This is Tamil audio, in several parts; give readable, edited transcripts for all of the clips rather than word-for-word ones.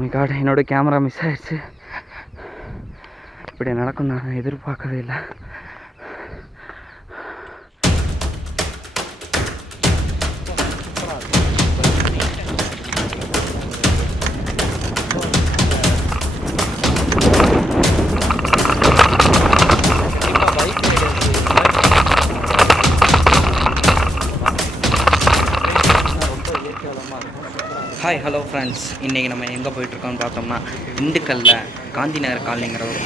மை காட், என்னோடய கேமரா மிஸ் ஆயிடுச்சு. இப்படி நடக்கும் நான் எதிர்பார்க்கவே இல்லை. Hi, hello friends. இன்றைக்கி நம்ம எங்கே போயிட்டுருக்கோம்னு பார்த்தோம்னா, திண்டுக்கல்லில் காந்தி நகர் காலனிங்கிற ஒரு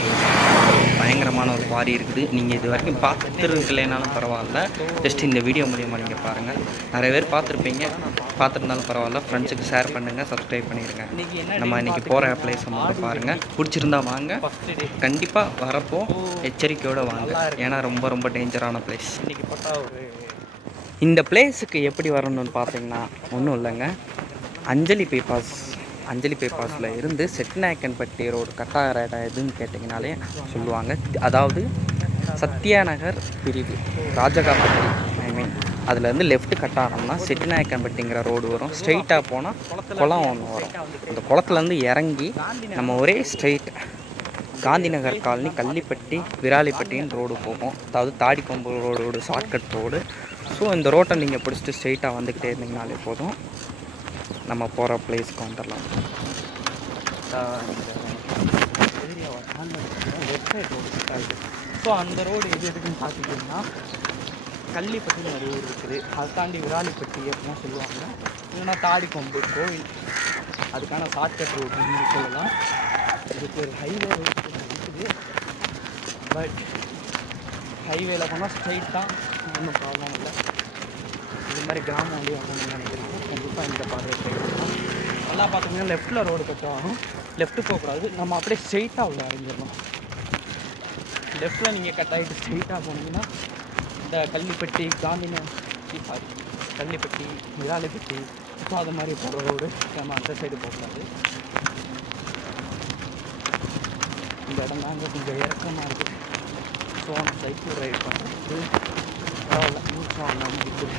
பயங்கரமான ஒரு குவாரி இருக்குது. நீங்கள் இது வரைக்கும் பார்த்துருக்கலைனாலும் பரவாயில்ல, ஜஸ்ட் இந்த வீடியோ மூலியமாக நீங்கள் பாருங்கள். நிறைய பேர் பார்த்துருந்தாலும் பரவாயில்ல, ஃப்ரெண்ட்ஸுக்கு ஷேர் பண்ணுங்கள், சப்ஸ்கிரைப் பண்ணிடுங்க. நம்ம இன்றைக்கி போகிற பிளேஸை மட்டும் பாருங்கள். பிடிச்சிருந்தா வாங்க, கண்டிப்பாக வரப்போ எச்சரிக்கையோடு வாங்க, ஏன்னா ரொம்ப ரொம்ப டேஞ்சரான பிளேஸ். இந்த பிளேஸுக்கு எப்படி வரணும்னு பார்த்தீங்கன்னா ஒன்றும் இல்லைங்க, அஞ்சலி பைபாஸில் இருந்து செட்டிநாயக்கன்பட்டி ரோடு கட்டாகிற இடம் எதுன்னு கேட்டிங்கனாலே சொல்லுவாங்க. அதாவது சத்யாநகர் பிரிவு ராஜகாப்பட்டி, அதுலேருந்து லெஃப்ட்டு கட்டானோம்னா செட்டிநாயக்கன்பட்டிங்கிற ரோடு வரும். ஸ்ட்ரெயிட்டாக போனால் குளம் ஒன்று வரும். அந்த குளத்துலேருந்து இறங்கி நம்ம ஒரே straight Gandhi Nagar colony, Kallipatti, விராலிப்பட்டின்னு road போகும். அதாவது Thadikombu road shortcut road. So இந்த ரோட்டை நீங்கள் பிடிச்சிட்டு ஸ்ட்ரெயிட்டாக வந்துக்கிட்டே இருந்தீங்கனாலே போதும், நம்ம போகிற பிளேஸ்க்கு வந்துடலாம். லெஃப்ட் சைட் ரோடு இருக்குது. ஸோ அந்த ரோடு எது எதுக்குன்னு பார்த்துக்கிட்டிங்கன்னா, கள்ளிப்பட்டின்னு ஒரு ஊர் இருக்குது, அதை தாண்டி விராலிப்பட்டி அப்படின்னா சொல்லுவாங்க, இல்லைன்னா தாடிக்கொம்பு கோவில், அதுக்கான ஷார்ட்கட் ரோடுன்னு சொல்லலாம். இதுக்கு ஒரு ஹைவே இருக்குது, பட் ஹைவேல போனால் ஸ்ட்ரைட் தான், ஒன்றும் ப்ராப்ளம் இல்லை. இது மாதிரி கிராமம் வழி வரணும்னு நினைக்கிறேன். கண்டிப்பாக இந்த பாதை சைடு நல்லா பார்த்தீங்கன்னா லெஃப்ட்டில் ரோடு கட்டாகும். லெஃப்ட்டு போகக்கூடாது, நம்ம அப்படியே ஸ்ட்ரெயிட்டாக உள்ள இறங்கிடணும். லெஃப்ட்டில் நீங்கள் கட் ஆகிட்டு ஸ்ட்ரெயிட்டாக போனீங்கன்னா இந்த கள்ளிப்பட்டி, கள்ளிப்பட்டி, விராலிப்பட்டி, ஸோ அது மாதிரி போகிற ரோடு. நம்ம அந்த சைடு போகக்கூடாது. இந்த இடம் தாங்க கொஞ்சம் இறக்கமாக இருக்குது. ஸோ அந்த சைக்கிள் ரைட் பண்ணுறது பரவாயில்ல, நியூஸாக இல்லாமல் இருக்குது.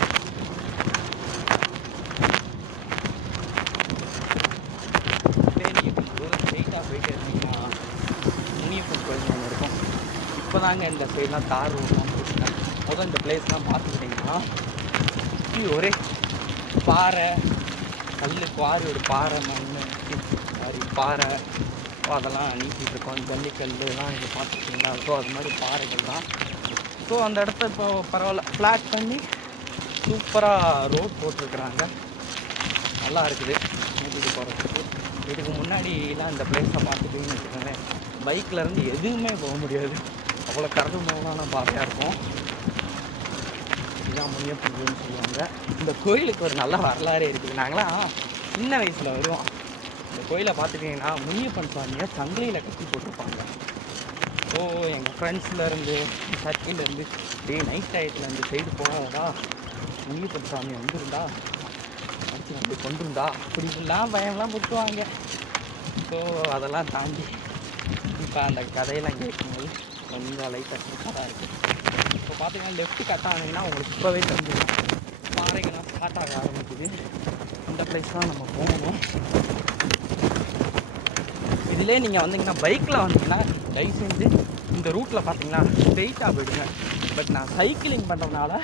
ஸ்ட்ரெயிட்டாக போயிட்டு இருந்தீங்கன்னா முனியப்பன் கோயில் ஒன்று இருக்கும். இப்போ தாங்க இந்த சைட்லாம் தார் ரோடெலாம் போட்டுருக்கேன். முதல் இந்த பிளேஸ்லாம் பார்த்துக்கிட்டிங்கன்னா ஒரே பாறை, குவாரியோட பாறை, பாறை அதெல்லாம் நீக்கிட்டு இருக்கோம். ஜல்லிக்கல்லாம் இங்கே பார்த்துக்கிட்டிங்கன்னா, ஸோ அது மாதிரி பாறைகள் தான். ஸோ அந்த இடத்த இப்போ பரவாயில்ல ஃப்ளாட் பண்ணி சூப்பராக ரோட் போட்டிருக்குறாங்க, நல்லா இருக்குது வீட்டுக்கு போகிறதுக்கு. இதுக்கு முன்னாடிலாம் இந்த பிளேஸை பார்த்துட்டிங்கன்னு வச்சுக்கோங்களேன், பைக்கிலேருந்து எதுவுமே போக முடியாது, அவ்வளோ கரடு மூலமான பாதையாக இருக்கும். இதுதான் முனியப்பன் சொல்லுவாங்க. இந்த கோயிலுக்கு ஒரு நல்ல வரலாறே இருக்குது. நாங்களாம் சின்ன வயசில் வருவோம். இந்த கோயிலை பார்த்துட்டிங்கன்னா முனியப்பன் சுவாமியை சங்கிலியில் கட்டி போட்டிருப்பாங்க. ஸோ எங்கள் ஃப்ரெண்ட்ஸ்லேருந்து சர்க்கிள்லேருந்து நைட் டயத்தில் இந்த சைடு போகாதடா, முனியப்பன் சாமி வந்துருந்தா அப்படி கொண்டுருந்தா அப்படிலாம் பயம்லாம் போட்டுவாங்க. ஸோ அதெல்லாம் தாண்டி இப்போ அந்த கதையெல்லாம் கேட்கும்போது கொஞ்சம் லைட்டாக சூப்பராக இருக்குது. இப்போ பார்த்தீங்கன்னா லெஃப்ட்டு கட் ஆனீங்கன்னா உங்களுக்கு இப்போவே தெரிஞ்சிடும், பாறைகள்லாம் ஸ்டார்ட் ஆக ஆரம்பிக்குது. இந்த பிளேஸ் தான் நம்ம போகணும். இதிலே நீங்கள் வந்தீங்கன்னா, பைக்கில் வந்தீங்கன்னா தயவு செஞ்சு இந்த ரூட்டில் பார்த்தீங்கன்னா ஸ்ட்ரெயிட்டாக போயிடுங்க. பட் நான் சைக்கிளிங் பண்ணுறதுனால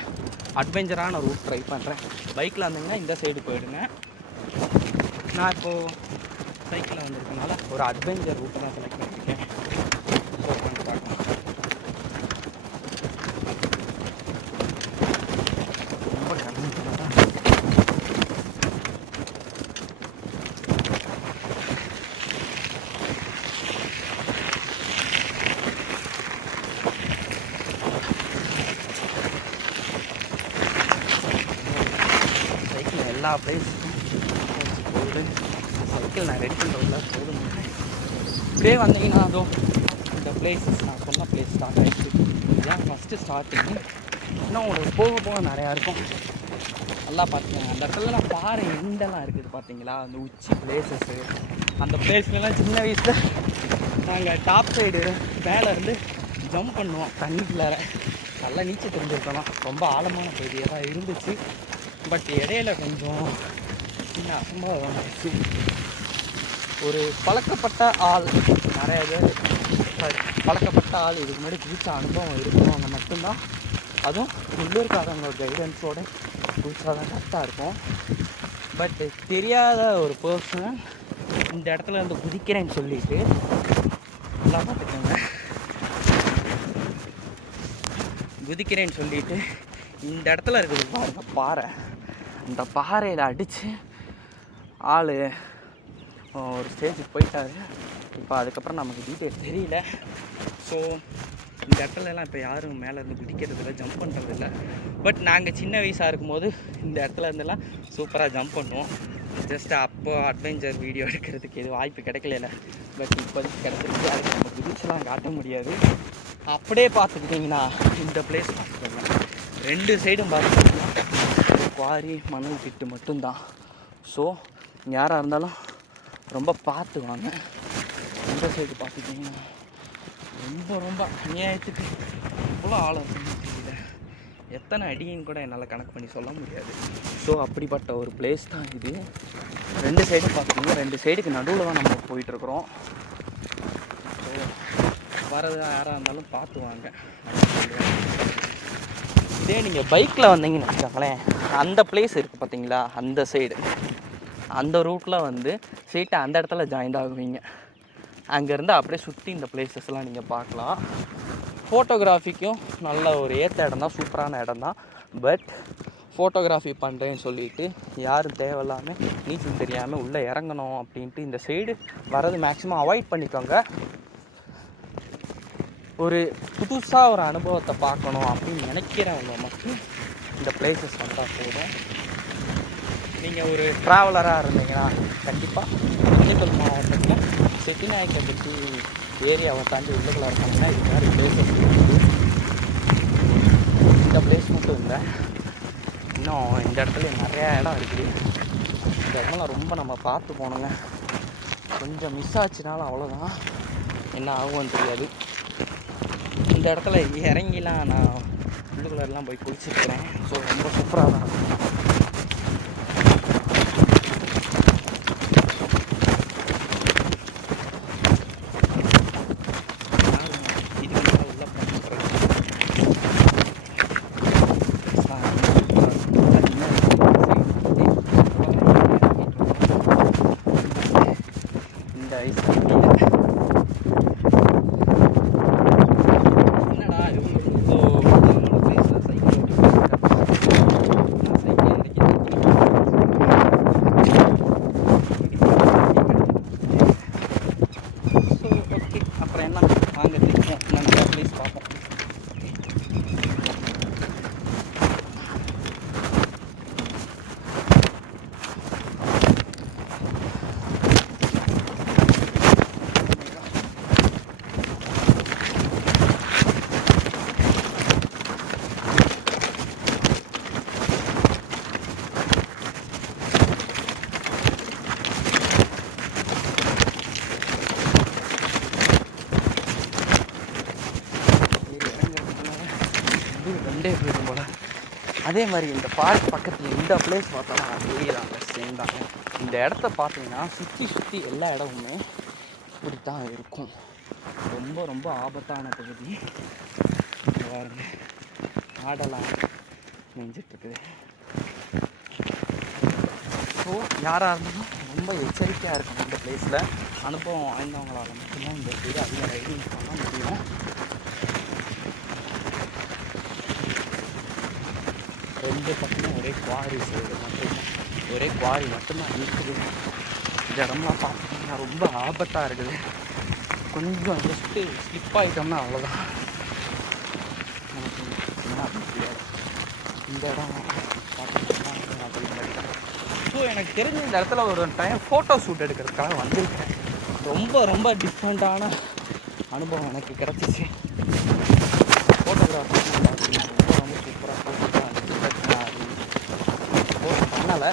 அட்வென்ச்சரான ரூட் ட்ரை பண்ணுறேன். பைக்கில் வந்தீங்கன்னா இந்த சைடு போயிடுங்க. நான் இப்போது சைக்கிளில் வந்திருக்கனால ஒரு அட்வென்ச்சர் ரூட்டை தான் செலக்ட் பண்ணியிருக்கேன். ஸோ கொஞ்சம் பார்க்கலாம். ரொம்ப கம்மியாக தான் எல்லா பிளேஸுக்கும் போகுது. சைக்கிள் நான் ரெடி பண்ணுறதுல போதும். இப்படியே வந்தீங்கன்னா அதுவும் இந்த பிளேஸஸ் நான் சொன்ன பிளேஸ் ஸ்டார்ட் ஆகிடுச்சு. இதுதான் ஃபஸ்ட்டு ஸ்டார்டிங்கு. இன்னும் உங்களுக்கு போக போக நிறையா இருக்கும். நல்லா பார்த்துக்கோங்க. அந்த இடத்துலலாம் பாறை எண்டெல்லாம் இருக்குது பார்த்தீங்களா, அந்த உச்சி பிளேசஸ்ஸு. அந்த பிளேஸ்லாம் சின்ன வயசில் நாங்கள் டாப் சைடு மேலே இருந்து ஜம்ப் பண்ணுவோம். தண்ணிக்குள்ளார நல்லா நீச்சல் தெரிஞ்சிருக்கலாம். ரொம்ப ஆழமான பகுதியாக தான் இருந்துச்சு. பட் இடையில கொஞ்சம் சின்ன அசம்பாவிதம் ஆகிடுச்சு. ஸோ ஒரு பழக்கப்பட்ட ஆள் நிறைய பேர் பழக்கப்பட்ட ஆள் இதுக்கு முன்னாடி குதிச்ச அனுபவம் இருக்கிறவங்க மட்டும்தான், அதுவும் உள்ளூர்காரங்களோட கைடன்ஸோட குதிச்சா தான் கரெக்டாக இருக்கும். பட் தெரியாத ஒரு பர்சன் இந்த இடத்துல வந்து குதிக்கிறேன்னு சொல்லிட்டு எல்லாம் பார்த்துக்கோங்க, குதிக்கிறேன்னு சொல்லிட்டு இந்த இடத்துல இருக்குது பாருங்க பாறை, அந்த பாறையில் அடித்து ஆள் ஒரு ஸ்டேஜுக்கு போயிட்டாரு. இப்போ அதுக்கப்புறம் நமக்கு டீட்டெயில் தெரியல. ஸோ இந்த இடத்துலலாம் இப்போ யாரும் மேலேருந்து குதிக்கிறதில்ல, ஜம்ப் பண்ணுறதில்ல. பட் நாங்கள் சின்ன வயசாக இருக்கும்போது இந்த இடத்துல இருந்தெல்லாம் சூப்பராக ஜம்ப் பண்ணுவோம். ஜஸ்ட் அப்போ அட்வென்ச்சர் வீடியோ எடுக்கிறதுக்கு எதுவும் வாய்ப்பு கிடைக்கல. பட் இப்போதைக்கு கிடச்சிருக்கு, அதுக்கு நம்ம குதிச்சுலாம் காட்ட முடியாது. அப்படியே பார்த்துக்கிட்டிங்கன்னா இந்த பிளேஸ் பார்த்துக்கோங்க, 2 சைடும் பார்த்துக்கிட்டிங்கன்னா குவாரி மணல் திட்டு மட்டும்தான். ஸோ யாராக இருந்தாலும் ரொம்ப பார்த்து வாங்க. இந்த சைடு பார்த்துக்கிட்டிங்கன்னா ரொம்ப அநியாயத்துக்கு இவ்வளோ ஆழம் இருக்குன்னு தெரியல, எத்தனை அடின்னு கூட என்னால் கணக்கு பண்ணி சொல்ல முடியாது. ஸோ அப்படிப்பட்ட ஒரு பிளேஸ் தான் இது. 2 சைடும் பார்த்துக்கிட்டிங்கன்னா 2 சைடுக்கு நடுவில் தான் நம்ம போயிட்டுருக்குறோம். ஸோ வரது யாராக இருந்தாலும் பார்த்து வாங்க. இதே நீங்கள் பைக்கில் வந்தீங்கன்னு வச்சுக்கோங்களேன், அந்த பிளேஸ் இருக்குது பார்த்தீங்களா, அந்த சைடு அந்த ரூட்டில் வந்து சீட்டை அந்த இடத்துல ஜாயின்ட் ஆகுவீங்க. அங்கேருந்து அப்படியே சுற்றி இந்த பிளேசஸ்லாம் நீங்கள் பார்க்கலாம். ஃபோட்டோகிராஃபிக்கும் நல்ல ஒரு ஏற்ற இடம் தான், சூப்பரான இடம் தான். பட் ஃபோட்டோகிராஃபி பண்ணுறேன்னு சொல்லிவிட்டு யாரும் தேவையில்லாமல் நீச்சல் தெரியாமல் உள்ளே இறங்கணும் அப்படின்ட்டு இந்த சைடு வரது மேக்ஸிமம் அவாய்ட் பண்ணிக்கோங்க. ஒரு புதுசாக ஒரு அனுபவத்தை பார்க்கணும் அப்படின்னு நினைக்கிறவங்க மட்டும் இந்த பிளேசஸ் வந்தால் போதும். நீங்கள் ஒரு ட்ராவலராக இருந்தீங்கன்னா கண்டிப்பாக திண்டுக்கல் மாவட்டத்தில் செட்டிநாயக்கன்பட்டி ஏரியாவை தாண்டி உள்ளுக்குள்ள இருக்காங்கன்னா இது மாதிரி பிளேசஸ் இருக்குது. இந்த பிளேஸ் மட்டும் இல்லை, இன்னும் இந்த இடத்துல நிறையா இடம் இருக்குது. இந்த இடம்லாம் ரொம்ப நம்ம பார்த்து போனோங்க. கொஞ்சம் மிஸ் ஆச்சுனாலும் அவ்வளோதான், என்ன ஆகும்னு தெரியாது. இந்த இடத்துல இறங்கிலாம் நான் உள்ளுக்குள்ளெல்லாம் போய் குளிச்சிருக்கிறேன். ஸோ ரொம்ப சூப்பராக தான் இருக்கும். போயிடும் போல். அதே மாதிரி இந்த பார்க் பக்கத்தில் இந்த பிளேஸ் பார்த்தோன்னா அதே தாங்க, சேம் தாங்க. இந்த இடத்த பார்த்தீங்கன்னா சுற்றி எல்லா இடமுமே இப்படி தான் இருக்கும். ரொம்ப ஆபத்தான பகுதி. பாருங்க, ஆடெல்லாம் நெஞ்சிட்ருக்குது. ஸோ யாராக இருந்தாலும் ரொம்ப எச்சரிக்கையாக இருக்கணும். இந்த பிளேஸில் அனுபவம் வாய்ந்தவங்களால் மட்டும்தான் இந்த சைடு அதிக ரைடிங் பண்ண முடியும். ரெண்டு பக்கமும் ஒரே குவாரி சைடு மட்டும்தான், ஒரே குவாரி மட்டும்தான் இருக்குது. இந்த இடம்லாம் பார்த்திங்கன்னா ரொம்ப ஆபத்தாக இருக்குது. கொஞ்சம் ஜஸ்ட்டு ஸ்லிப் ஆகிட்டோம்னா அவ்வளோதான், நமக்கு என்ன முடியாது. இந்த இடம் பார்த்திங்கன்னா அப்படி மாதிரி தான். ஸோ எனக்கு தெரிஞ்ச இந்த இடத்துல ஒரு டைம் ஃபோட்டோ ஷூட் எடுக்கிறதுக்காக வந்திருக்கேன். ரொம்ப டிஃப்ரெண்ட்டான அனுபவம் எனக்கு கிடச்சிச்சு. ஃபோட்டோகிராஃபி பார்த்தீங்கன்னா ரொம்ப சூப்பராக ஃபோட்டோலாம் பண்ணலை.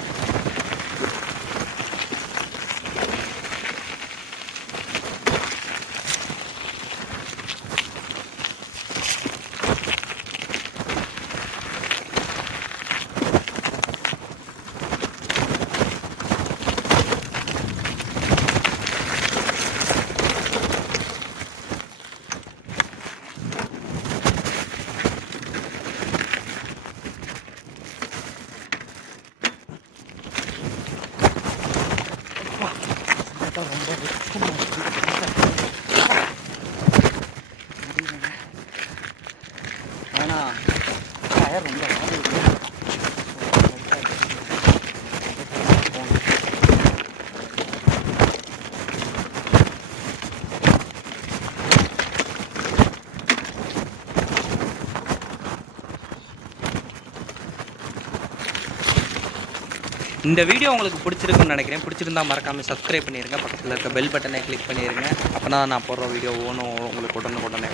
ரொம்ப வெக்கமாக இருக்குது. ஆனால் டயர் ரொம்ப இந்த வீடியோ உங்களுக்கு பிடிச்சிருக்குன்னு நினைக்கிறேன். பிடிச்சிருந்தா மறக்காமல் சப்ஸ்கிரைப் பண்ணிடுங்க. பக்கத்தில் இருக்க பெல் பட்டனை கிளிக் பண்ணிடுங்க. அப்போ தான் நான் போடுற வீடியோ ஒவ்வொன்றும் உங்களுக்கு உடனே